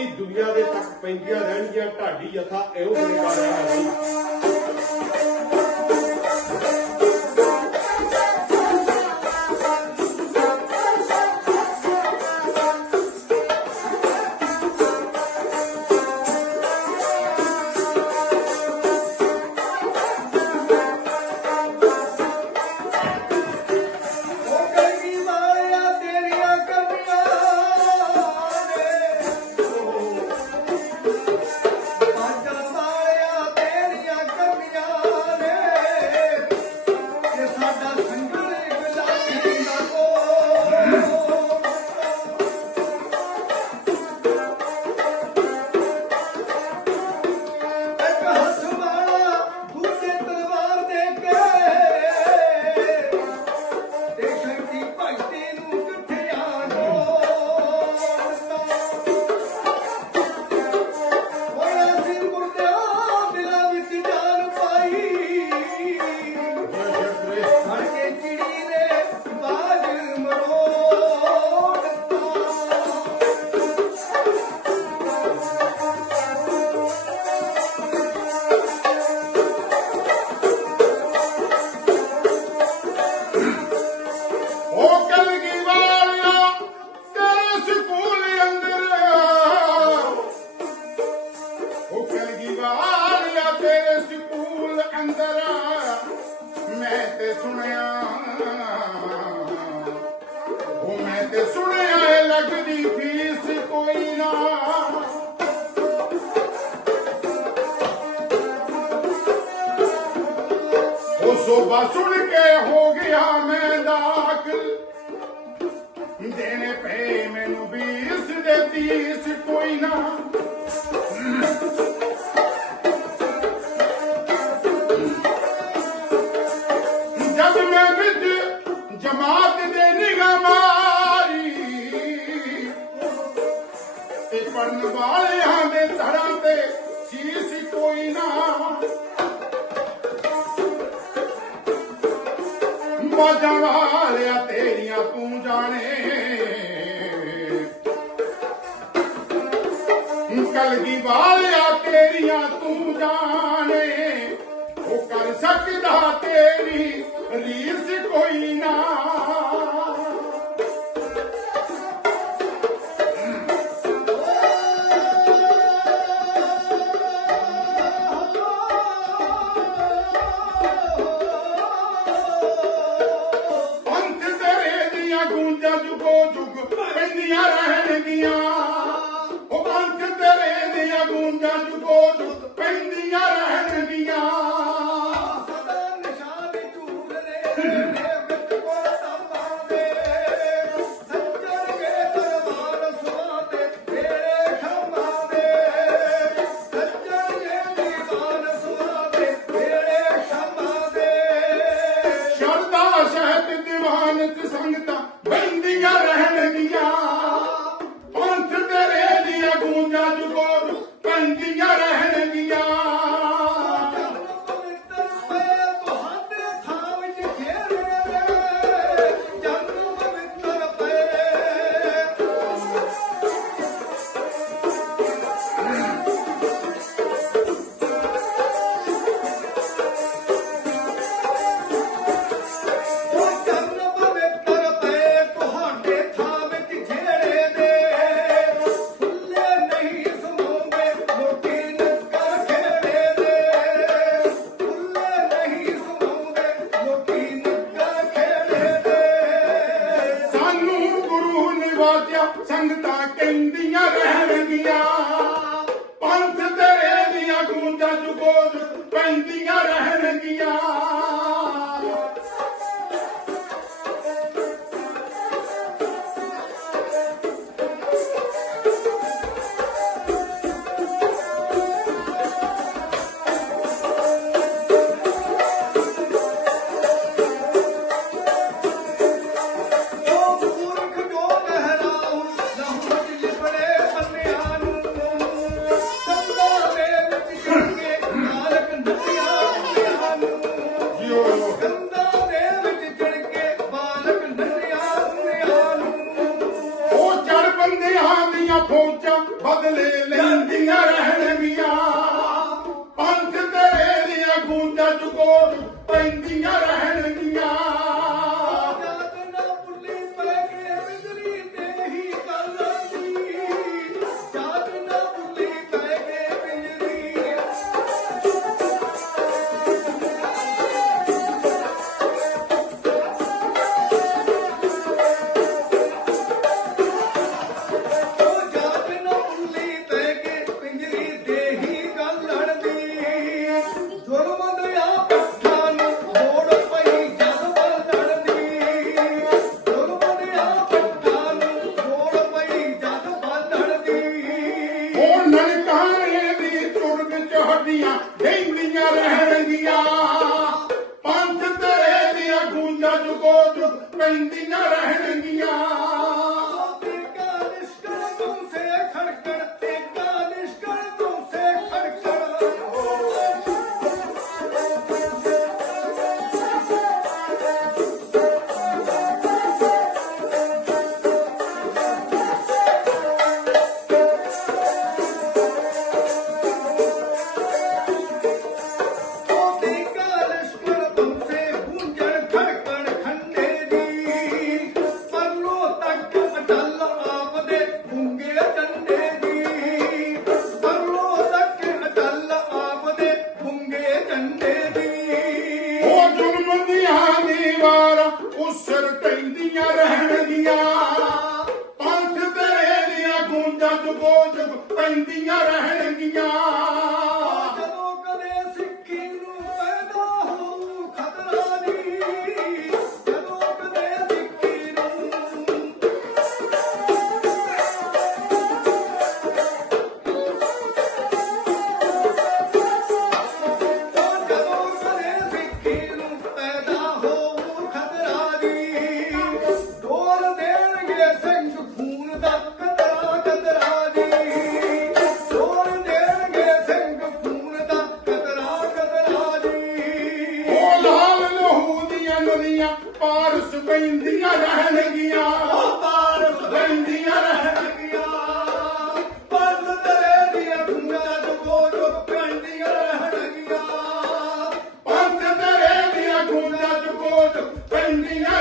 ਪੂਰੀ ਦੁਨੀਆ ਦੇ ਤੱਕ ਪੈਂਦੀਆਂ ਰਹਿਣਗੀਆਂ ਢਾਡੀ ਯਥਾ ਇਹੋ ਬਣੇ ਗਾਣਾ ਉਹ ਸੁਣ ਕੇ ਹੋ ਗਿਆ ਮੈਂ ਦਾਖਲ ਦੇਣੇ ਪਏ ਮੈਨੂੰ ਵੀਸ ਦੇ ਤੀਸ, ਕੋਈ ਨਾ। ਜਦ ਮੈਂ ਵਿੱਚ ਜਮਾਤ ਦੇ ਨਿਗਾਹ ਮਾਰੀ, ਤੇ ਪੜਨ ਵਾਲਿਆਂ ਦੇ ਧੜਾਂ ਤੇ ਸੀਸ ਕੋਈ ਨਾ। ਬਾਜਾਂ ਵਾਲਿਆ ਤੇਰੀਆਂ ਤੂੰ ਜਾਣੇ। ਕਲਗੀ ਵਾਲਿਆ ਤੇਰੀਆਂ ਤੂੰ ਜਾਣੇ। ਉਹ ਕਰ ਸਕਦਾ ਤੇਰੀ ਰੀਸ ਕੋਈ ਨਾ। ਜੁਗੋ ਜੁਗ ਪੈਂਦੀਆਂ ਰਹਿਣਗੀਆਂ। ਉਹ ਪੰਥ ਤੇਰੇ ਦੀਆਂ ਗੂੰਜਾਂ ਜੁਗੋ ਜੁਗ ਪੈਂਦੀਆਂ ਰਹਿਣਗੀਆਂ। ਸਾਨੂੰ ਨਿਵਾਜਿਆ ਸੰਗਤਾਂ ਕਹਿੰਦੀਆਂ ਰਹਿਣਗੀਆਂ। ਪੰਥ ਤੇਰੇ ਦੀਆਂ ਗੂੰਜਾਂ ਜੁਗੋ ਜੁਗ ਪੈਂਦੀਆਂ ਰਹਿਣਗੀਆਂ। ਫੌਜਾਂ ਬਦਲੇ ਲੈਂਦੀਆਂ ਰਹਿਣਗੀਆਂ। ਪੰਥ ਤੇਰੇ ਦੀਆਂ ਗੂੰਜਾਂ ਚੁਕੋੜ bendiga a la gente ਨੂੰ ਸਿਰ ਕਹਿੰਦੀਆਂ ਰਹਿਣਗੀਆਂ ਪੰਥ ਤੇਰੇ ਦੀਆਂ ਗੂੰਜਾਂ ਜਗੋ ਜਗ ਪੈਂਦੀਆਂ ਰਹਿਣਗੀਆਂ ਪੈਂਦੀਆਂ ਪਾਰਸ ਪੈਂਦੀਆਂ ਰਹਿਣਗੀਆਂ ਪਾਰਸ ਪੈਂਦੀਆਂ ਰਹਿਣਗੀਆਂ ਪਰਸ ਤੇਰੇ ਦੀਆਂ ਟੁੰਗਾਂ ਚ ਕੋਟ ਪੈਂਦੀਆਂ ਰਹਿਣਗੀਆਂ ਪਰਸ ਤੇਰੇ ਦੀਆਂ ਟੁੰਗਾਂ ਚ ਕੋਟ ਪੈਂਦੀਆਂ